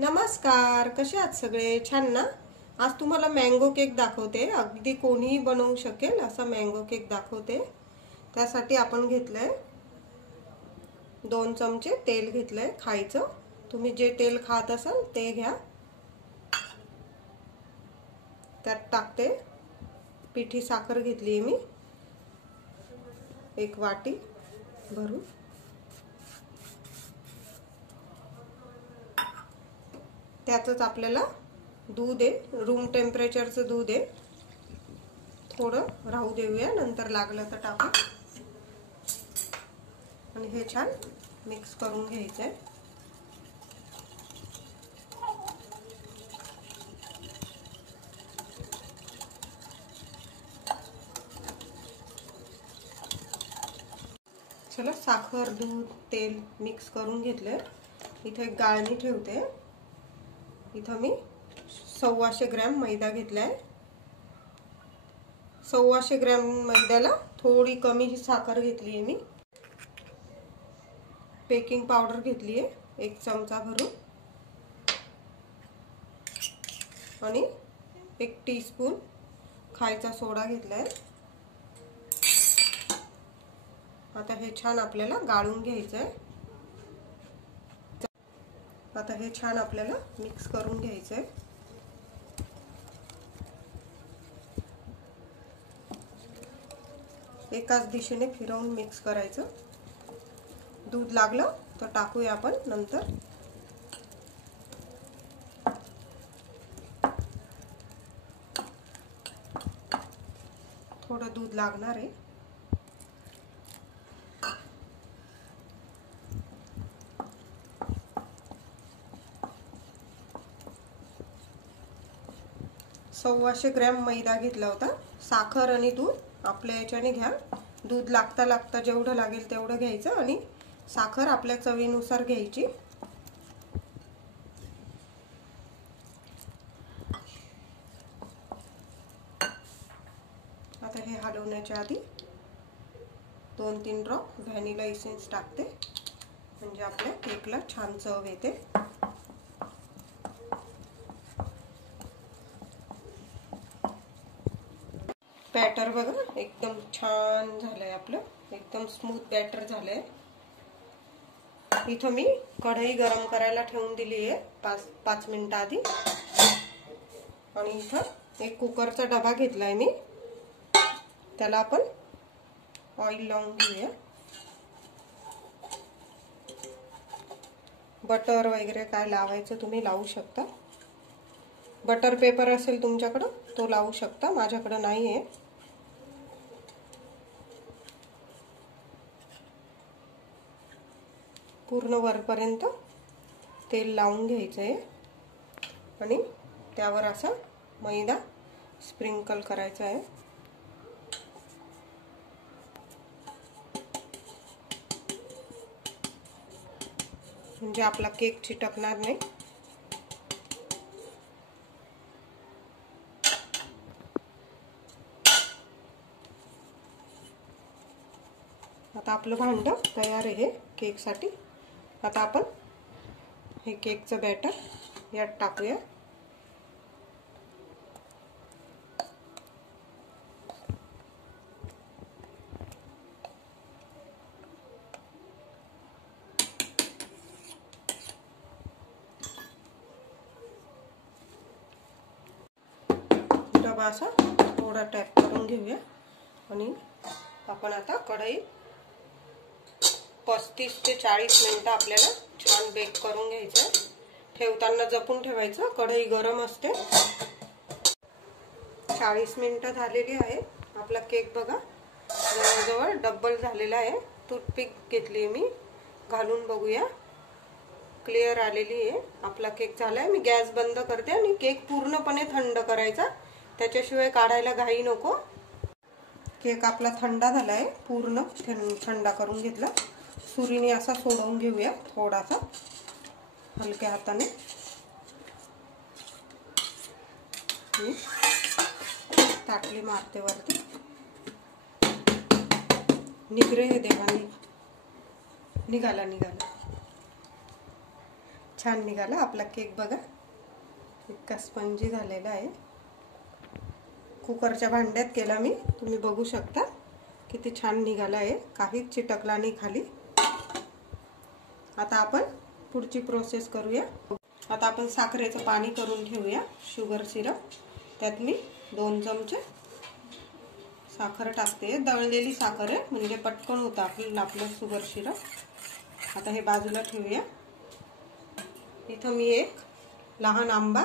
नमस्कार, कसे आहात सगळे? छान ना? आज तुम्हाला मँगो केक दाखवते. अगदी कोणीही बनवू शकेल असा मँगो केक दाखवते. त्यासाठी आपण घेतलंय 2 चमचे तेल घेतलंय खायचं. तुम्ही जे तेल खात असाल ते घ्या. त्यात टाकते पिठी साखर घेतली मी 1 वाटी भरून. त्यातच आपल्याला दूध आहे, रूम टेम्परेचरचं दूध आहे. थोडं राहू देऊया, नंतर लागलं तर टाकू. आणि हे छान मिक्स करून घ्यायचंय. चला, साखर, दूध, तेल मिक्स करून घेतलंय. इथे एक गाळणी ठेवते. इथं मी 125 ग्रॅम मैदा घेतलाय. 125 ग्रॅम मैद्याला थोडी कमी साखर घेतली आहे मी. बेकिंग पावडर घेतली आहे 1 चमचा भरून आणि 1 टीस्पून खायचा सोडा घेतलाय. आता हे छान आपल्याला गाळून घ्यायचंय. आता हे छान आपल्याला मिक्स करून घ्यायचंय. एकाच दिशेने फिरवून मिक्स करायचं. दूध लागलं तर टाकूया आपण नंतर. थोडं दूध लागणार आहे. सव्वाशे ग्रॅम मैदा घेतला होता. साखर आणि दूध आपल्या याच्याने घ्या. दूध लागता लागता जेवढं लागेल तेवढं घ्यायचं आणि साखर आपल्या चवीनुसार घ्यायची. आता हे हलवण्याच्या आधी 2-3 ड्रॉप व्हॅनिला इसेन्स टाकते, म्हणजे आपल्या केकला छान चव येते. बॅटर बघा एकदम छान झालंय आपलं. एकदम स्मूथ बॅटर झालंय. इथं मी कढई गरम करायला ठेवून दिली आहे 5 मिनिटं आधी. आणि इथं एक कुकरचा डबा घेतलाय मी. त्याला आपण ऑइल लावून घेऊया. बटर वगैरे काय लावायचं तुम्ही लावू शकता. बटर पेपर असेल तुमच्याकडं तो लावू शकता, माझ्याकडं नाही आहे. पूर्ण वरपर्यंत तेल लावून घ्यायचंय आणि त्यावर असा मैदा स्प्रिंकल करायचा आहे. म्हणजे आपला केक चिटकणार नाही. आता आपलं भांडं तयार आहे केकसाठी. आता आपण हे केकचं बॅटर यात टाकूया. डबा असा थोडा टॅप करून घेऊया आणि आपण आता कढईत 35 ते 40 मिनिटं आपल्याला छान बेक करून घ्यायचं. ठेवताना जपून ठेवायचं, कढई गरम असते. 40 मिनिटं झालेली आहे. आपला केक बघा जवळजवळ डबल झालेला आहे. टूथपिक घेतली मी, घालून बघूया. क्लिअर आलेली आहे. आपला केक झालाय. मी गॅस बंद करते आणि केक पूर्णपणे थंड करायचा, त्याच्याशिवाय काढायला घाई नको. केक आपला थंड झालाय, पूर्ण थंडा करून घेतला. सुरीने असा सोडवून घेऊया थोडासा हलक्या हाताने. ताटली मारते वरती. निघरे देवानी निघाला. छान निघाला आपला केक बघा, इतका स्पंजी झालेला आहे। कुकरच्या भांड्यात केला मी, तुम्ही बघू शकता किती छान निघाला आहे, काहीच चिटकला नाही खाली। आता आपण पुढची प्रोसेस करूया। आता आपण साखरेचं पाणी करून ठेवूया, शुगर सिरप। त्यात मी 2 चमचे साखर टाकते, दळलेली साखर आहे म्हणजे पटकन होतं आपलं शुगर सिरप। आता हे बाजूला ठेवूया। इथं मी एक लहान आंबा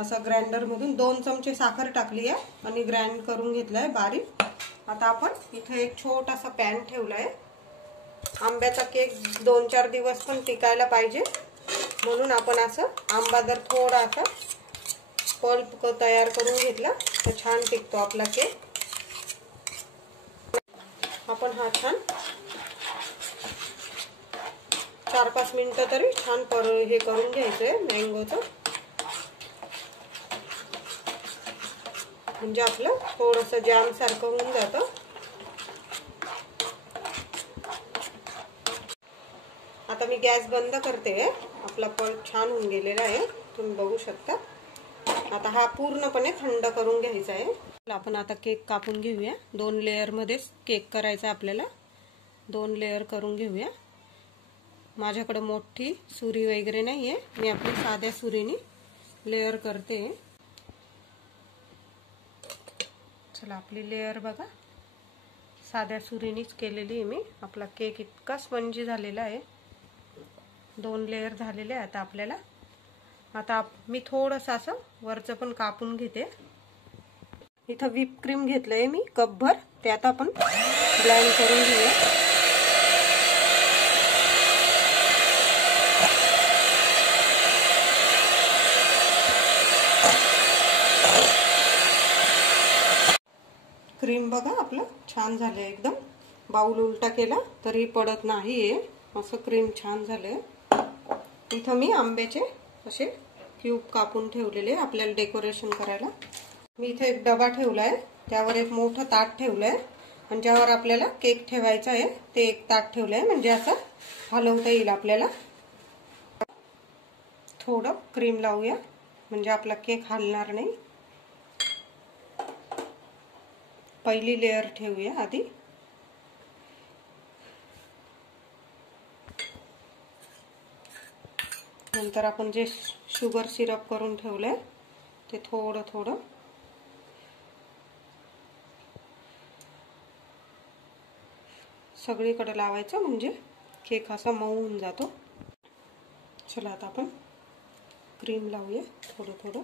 असा ग्राइंडर मधून 2 चमचे साखर टाकली आहे आणि ग्राइंड करून घेतलाय बारीक। आता आपण इथं एक छोटासा पॅन ठेवलाय। आंब्याचा केक 2-4 दिवस पण टिकायला पाहिजे, म्हणून आपण असं आंबा जर थोडासा पल्प तयार करून घेतला तर छान टिकतो आपला केक। आपण हा छान 4-5 मिनिटं तरी छान हे करून घ्यायचंय मँगोचं, म्हणजे आपलं थोडंसं जॅम सारखं होऊन जातं। आता मी गॅस बंद करते। आपला पल्प छान होऊन गेलेला आहे, तुम्ही बघू शकता। आता हा पूर्णपणे थंड करून घ्यायचा आहे। आपण आता केक कापून घेऊया। 2 लेयर मध्ये केक करायचा आपल्याला, 2 लेयर करून घेऊया। माझ्याकडे मोठी सुरी वगैरे नाहीये, मी आपली साध्या सुरीने लेयर करते। चला आपली लेयर बघा, साध्या सुरीनेच केलेली आहे मी। आपला केक इतका स्पंजी झालेला आहे, 2 लेयर झालेले आहेत आपल्याला। आता मी थोडंसं असं वरचं पण कापून घेते। इथं व्हिप क्रीम घेतलंय मी कपभर, त्यात आपण ब्लेंड करून घेऊया। क्रीम बघा आपलं छान झालंय एकदम, बाउल उलटा केला तरी पडत नाहीये, असं क्रीम छान झालंय। इथं मी आंब्याचे असे क्यूब कापून ठेवलेले आपल्याला डेकोरेशन करायला। मी इथे एक डबा ठेवलाय, त्यावर एक मोठं ताट ठेवलंय आणि ज्यावर आपल्याला केक ठेवायचा आहे ते एक ताट ठेवलंय, म्हणजे असं हलवता येईल आपल्याला। थोडं क्रीम लावूया म्हणजे आपला केक हलणार नाही। पहिली लेयर ठेवूया आधी, नंतर आपण जे शुगर सिरप करून ठेवलंय ते थोडं थोडं सगळीकडे लावायचं, म्हणजे केक असा मऊ होऊन जातो। चला आता आपण क्रीम लावूया थोडं थोडं।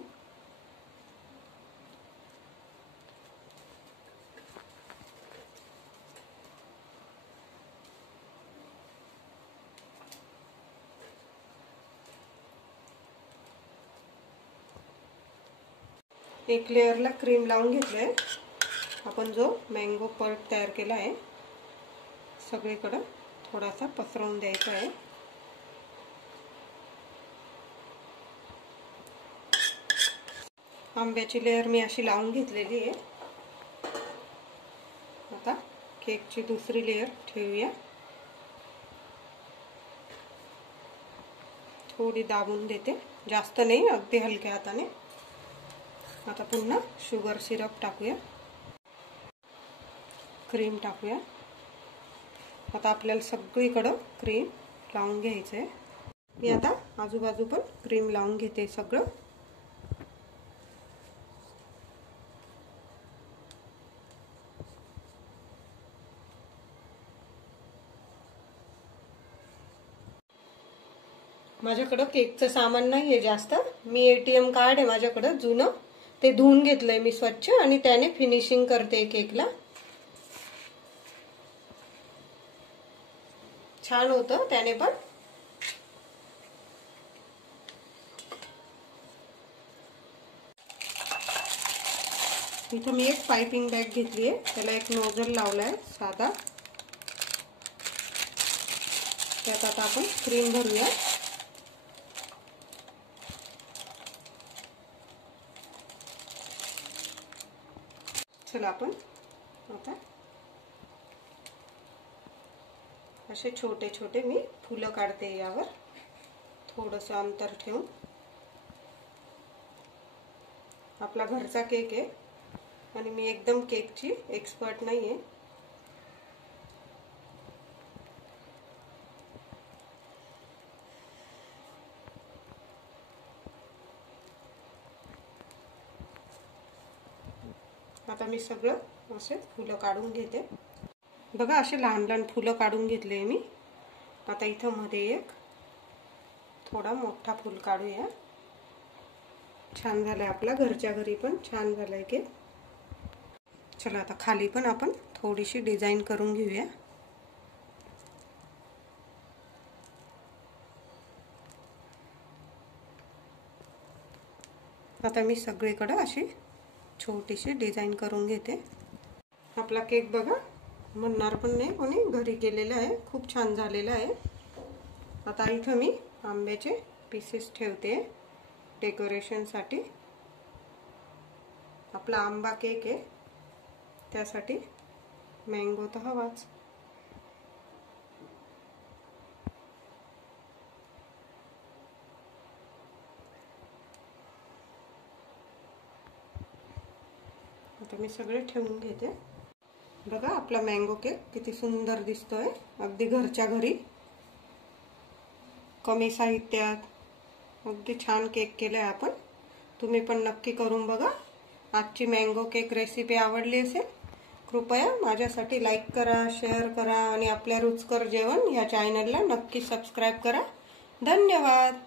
एक लेयरला क्रीम लावून घेतलंय आपण, जो मँगो पल्प तयार केला आहे सगळीकडे थोडासा पसरवून द्यायचा आहे। आंब्याची लेयर मी अशी लावून घेतलेली आहे। आता केकची दुसरी लेयर ठेवूया, थोडी दाबून देते, जास्त नाही, अगदी हलक्या हाताने। आता पुन्हा शुगर सिरप टाकूया, क्रीम टाकूया। आता आपल्याला सगळीकडे क्रीम लावून घ्यायचं आहे। मी आता आजूबाजू पण क्रीम लावून घेते सगळं। माझ्याकडे केकचं सामान नाहीये जास्त, मी ATM कार्ड आहे माझ्याकडे जुनं, ते धुवून घेतलंय मी स्वच्छ आणि त्याने फिनिशिंग करते केकला। छान होतं त्याने पण। इथं मी एक पाइपिंग बॅग घेतली आहे, त्याला एक नोझल लावलाय साधा, त्यात आता आपण क्रीम भरूया। चला आपण आता असे छोटे छोटे मी फुलं काढते यावर, थोडंसं अंतर ठेवून. आपला घरचा केक आहे आणि मी एकदम केकची एक्सपर्ट नाही आहे. आता मी सगळं असे फुलं काढून घेते. बघा असे लहान लहान फुलं काढून घेतले मी. आता इथं मध्ये एक थोडा मोठा फूल काढूया. छान झालाय आपला घरच्या घरी पण छान झालाय केक. चला आता खाली पण आपण थोडीशी डिझाईन करून घेऊया. आता मी सगळीकडे अशी छोटीशी डिझाईन करून घेते. आपला केक बघा म्हणणार पण नाही कोणी, घरी केलेला आहे, खूप छान झालेला आहे. आता इथं मी आंब्याचे पीसेस ठेवते डेकोरेशनसाठी. आपला आंबा केक आहे त्यासाठी मँगो तर हवाच. आता मी सगळे ठेवून घेते. बघा आपला मँगो केक किती सुंदर दिसतोय, अगदी घरच्या घरी कमी साहित्यात अगदी छान केक केलाय आपण. तुम्ही पण नक्की करून बघा. आजची मँगो केक रेसिपी आवडली असेल कृपया माझ्यासाठी लाईक करा, शेअर करा आणि आपल्या रुचकर जेवण या चॅनलला नक्की सबस्क्राईब करा. धन्यवाद.